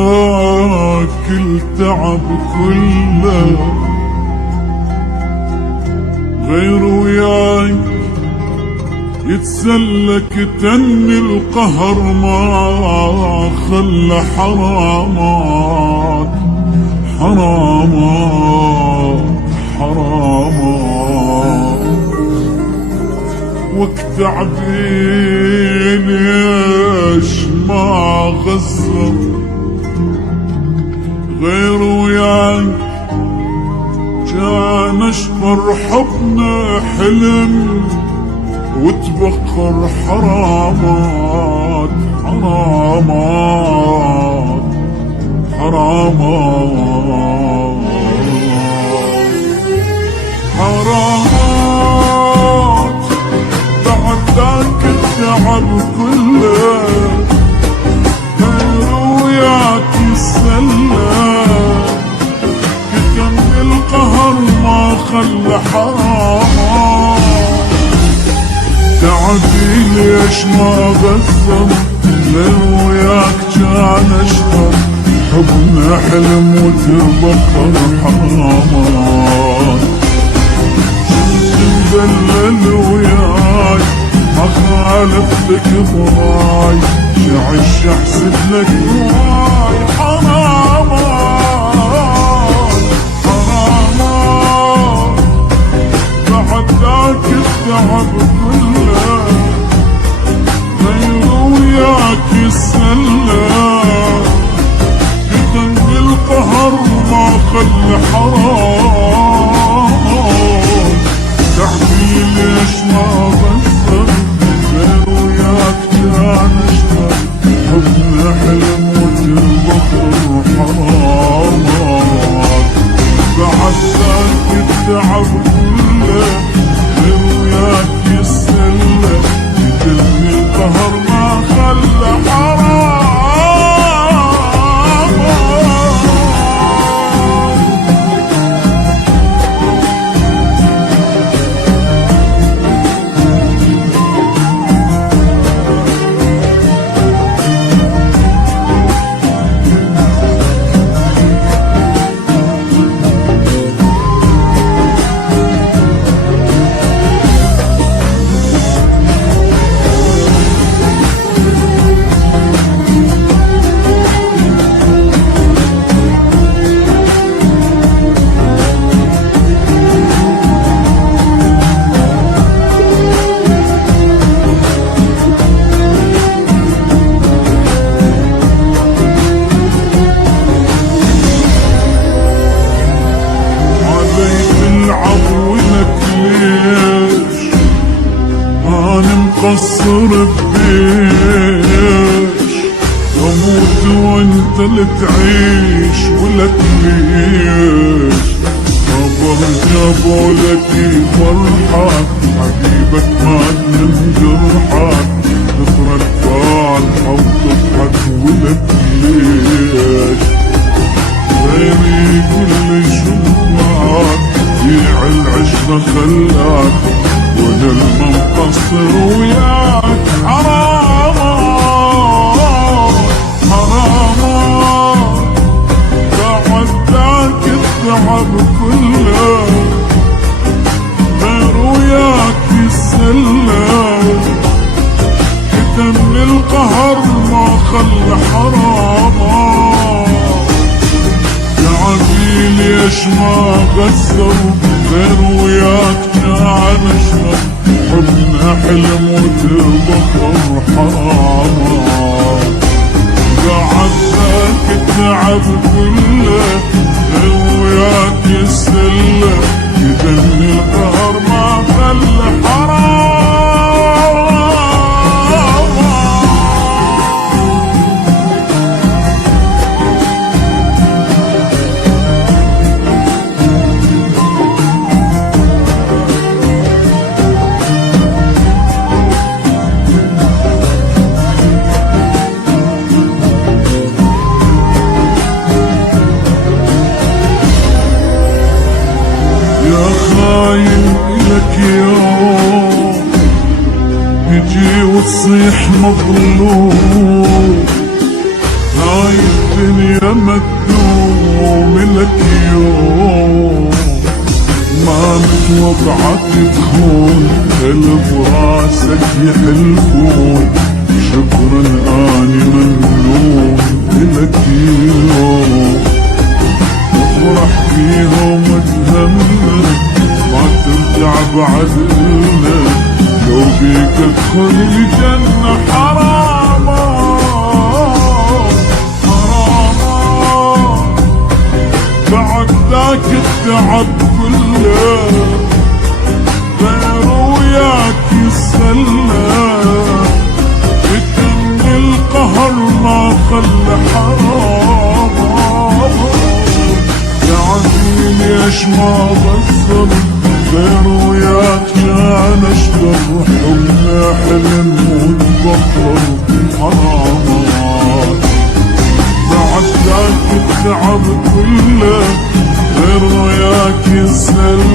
بعباك التعب كله غير وياي يتسلك تني القهر ما خلى حرامات حرامات حرامات وقت عبيد ليش ما غزر غير وياك كان اشطر حبنا حلم وتبخر حرامات حرامات حرامات حرامات بعد ذاك التعب كله غير وياك يسلى كتم القهر ما خلى حرامات تعبي ليش ما غزر غير وياك كان اشطر حبنا حلم وتبخر حرامات مدلل وياي ما خالفتك براي شعش احسب لك واي حرامات حرامات بعد ذاك التعب كله غير وياك يسلى كتم القهر ما خلى حرام تحكي ليش ما غزر غير وياك كان اشتر حبنا حلم وتبخر حرامات بعد ذاك التعب كله غير وياك يسلى كتم القهر ما خلى حرام مقصر ببيش واموت وانت اللي تعيش ولك ليش خبر جابولك فرحك حبيبك مات من جرحك تفرق فالحة وتضحك ولك ليش غيري يقول لي شو معك بيع العشرة خلاك وانا المنقصر وياك حرامات حرامات بعد ذاك التعب كله غير وياك يسلى كتم القهر ما خلى حرامة. تعبي ليش ما غسر غير وياك كان اشرب، حبنا حلم وتبخر حرامة. قعدتك التعب كله غير وياك السلة، يدني القهر ما خلى حرام. خاين لك يوم تجي وتصيح مظلوم، هاي الدنيا مدوم لك يوم. ما متوقعك تخون قلب راسك يحلفون، شكرا اني ممنون لك يوم. افرح فيهم وتهمل ما ترجع بعدنا، لو بيك ادخل الجنة حرامة حرامة. بعد ذاك التعب كله غير وياك يسلى، يتم القهر ما خلى حرامة. يعني ليش ما بصر غير وياك كان اشبر، حبنا حلم وتبخر حرامات. بعد ذاك التعب كله غير وياك يسلى،